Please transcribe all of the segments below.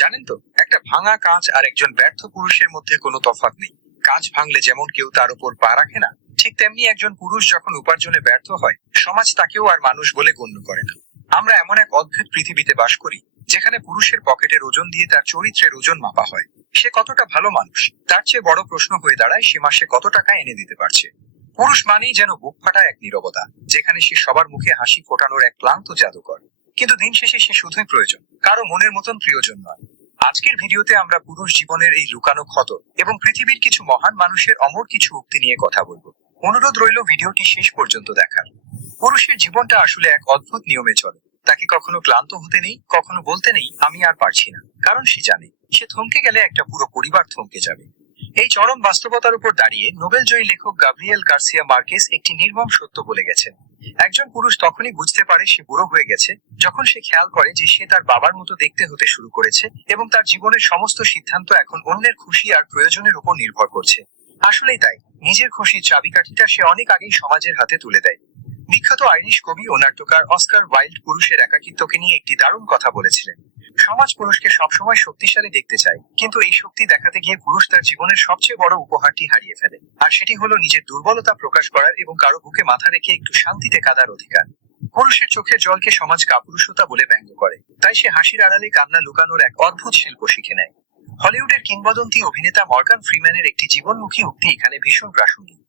জানেন তো, একটা ভাঙা কাঁচ আর একজন ব্যর্থ পুরুষের মধ্যে কোনো তফাৎ নেই। কাঁচ ভাঙলে যেমন কেউ তার উপর পা রাখে না, ঠিক তেমনি একজন পুরুষ যখন উপার্জনে ব্যর্থ হয়, সমাজ তাকেও আর মানুষ বলে গণ্য করে না। আমরা এমন এক অদ্ভুত পৃথিবীতে বাস করি, যেখানে পুরুষের পকেটের ওজন দিয়ে তার চরিত্রের ওজন মাপা হয়। সে কতটা ভালো মানুষ, তার চেয়ে বড় প্রশ্ন হয়ে দাঁড়ায় সে মাসে কত টাকা এনে দিতে পারছে। পুরুষ মানেই যেন বুক ফাটা এক নীরবতা, যেখানে সে সবার মুখে হাসি ফোটানোর এক ক্লান্ত জাদুকর। কিন্তু দিন শেষে সে শুধুই প্রয়োজন, কারো মনের মতন প্রিয়জন নয়। আজকের ভিডিওতে আমরা পুরুষ জীবনের এই লুকানো ক্ষত এবং পৃথিবীর কিছু মহান মানুষের অমর কিছু উক্তি নিয়ে কথা বলবো। অনুরোধ রইল ভিডিওটি শেষ পর্যন্ত দেখার। পুরুষের জীবনটা আসলে এক অদ্ভুত নিয়মে চলে। তাকে কখনো ক্লান্ত হতে নেই, কখনো বলতে নেই আমি আর পারছি না, কারণ সে জানে সে থমকে গেলে একটা পুরো পরিবার থমকে যাবে। এই চরম বাস্তবতার উপর দাঁড়িয়ে নোবেলজয়ী লেখক গাব্রিয়েল গার্সিয়া মার্কেস একটি নির্মম সত্য বলে গেছেন। একজন পুরুষ তখনই বুঝতে পারে সে বুড়ো হয়ে গেছে, যখন সে খেয়াল করে যে সে তার বাবার মতো দেখতে হতে শুরু করেছে এবং তার জীবনের সমস্ত সিদ্ধান্ত এখন অন্যের খুশি আর প্রয়োজনের উপর নির্ভর করছে। আসলেই তাই, নিজের খুশির চাবিকাঠিটা সে অনেক আগেই সমাজের হাতে তুলে দেয়। বিখ্যাত আইরিশ কবি ও নাট্যকার অস্কার ওয়াইল্ড পুরুষের একাকিত্বকে নিয়ে একটি দারুণ কথা বলেছিলেন। সমাজ পুরুষকে সবসময় শক্তিশালী দেখতে চায়, কিন্তু এই শক্তি দেখাতে গিয়ে পুরুষ তার জীবনের সবচেয়ে বড় উপহারটি হারিয়ে ফেলে, আর সেটি হলো নিজের দুর্বলতা প্রকাশ করার এবং কারো বুকে মাথা রেখে একটু শান্তিতে কাঁদার অধিকার। পুরুষের চোখের জলকে সমাজ কাপুরুষতা বলে ব্যঙ্গ করে, তাই সে হাসির আড়ালে কান্না লুকানোর এক অদ্ভুত শিল্প শিখে নেয়। হলিউডের কিংবদন্তি অভিনেতা মর্গান ফ্রিম্যানের একটি জীবনমুখী উক্তি এখানে ভীষণ প্রাসঙ্গিক।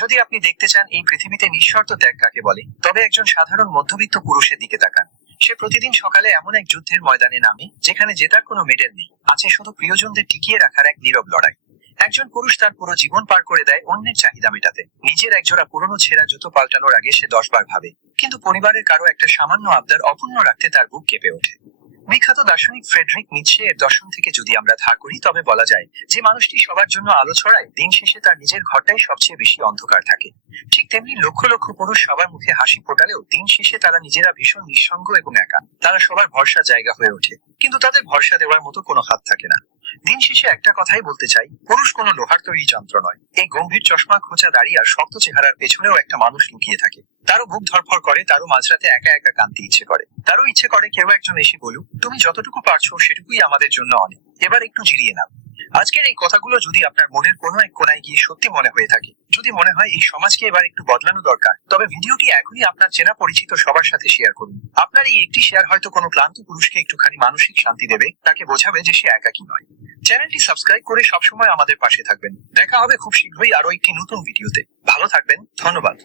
যদি আপনি দেখতে চান এই পৃথিবীতে নিঃশর্ত ত্যাগ কাকে বলে, তবে একজন সাধারণ মধ্যবিত্ত পুরুষের দিকে তাকান। সে প্রতিদিন সকালে এমন এক যুদ্ধের ময়দানে নামে, যেখানে জেতার কোনো মেডেল নেই, আছে শুধু প্রিয়জনদের টিকিয়ে রাখার এক নীরব লড়াই। একজন পুরুষ তার পুরো জীবন পার করে দেয় অন্যের চাহিদা মেটাতে। নিজের একজোড়া পুরনো ছেঁড়া জুতো পাল্টানোর আগে সে 10 বার ভাবে, কিন্তু পরিবারের কারো একটা সামান্য আবদার অপূর্ণ রাখতে তার বুক কেঁপে ওঠে। বিখ্যাত দার্শনিক ফ্রেডরিক নিৎসে এর দর্শন থেকে যদি আমরা ধার করি, তবে বলা যায় যে মানুষটি সবার জন্য আলো ছড়ায়, দিন শেষে তার নিজের ঘরটাই সবচেয়ে বেশি অন্ধকার থাকে। ঠিক তেমনি লক্ষ লক্ষ পুরুষ সবার মুখে হাসি ফোটালেও দিন শেষে তারা নিজেরা ভীষণ নিঃসঙ্গ এবং একা। তারা সবার ভরসা জায়গা হয়ে ওঠে, কিন্তু তাদের ভরসা দেওয়ার মতো কোনো হাত থাকে না। দিন শেষে একটা কথাই বলতে চাই, পুরুষ কোনো লোহার তৈরি যন্ত্র নয়। এই গম্ভীর চশমা, খোঁচা দাড়ি আর শক্ত চেহারার পেছনেও একটা মানুষ লুকিয়ে থাকে। তারও বুক ধড়ফড় করে, তারও মাঝরাতে একা একা কাঁদতে ইচ্ছে করে, তারও ইচ্ছে করে কেউ একজন এসে বলুক তুমি যতটুকু পারছো সেটুকুই আমাদের জন্য অনেক, এবার একটু জিরিয়ে নাও। আজকের এই কথাগুলো যদি আপনার মনের কোনো এক কোণায় গিয়ে সত্যি মনে হয়ে থাকে, যদি মনে হয় এই সমাজকে এবার একটু বদলানো দরকার, তবে ভিডিওটি এখনই আপনার চেনা পরিচিত সবার সাথে শেয়ার করুন। আপনার এই একটি শেয়ার হয়তো কোনো ক্লান্ত পুরুষকে একটুখানি মানসিক শান্তি দেবে, তাকে বোঝাবে যে সে একাকী নয়। চ্যানেলটি সাবস্ক্রাইব করে সবসময় আমাদের পাশে থাকবেন। দেখা হবে খুব শীঘ্রই আরো একটি নতুন ভিডিওতে। ভালো থাকবেন, ধন্যবাদ।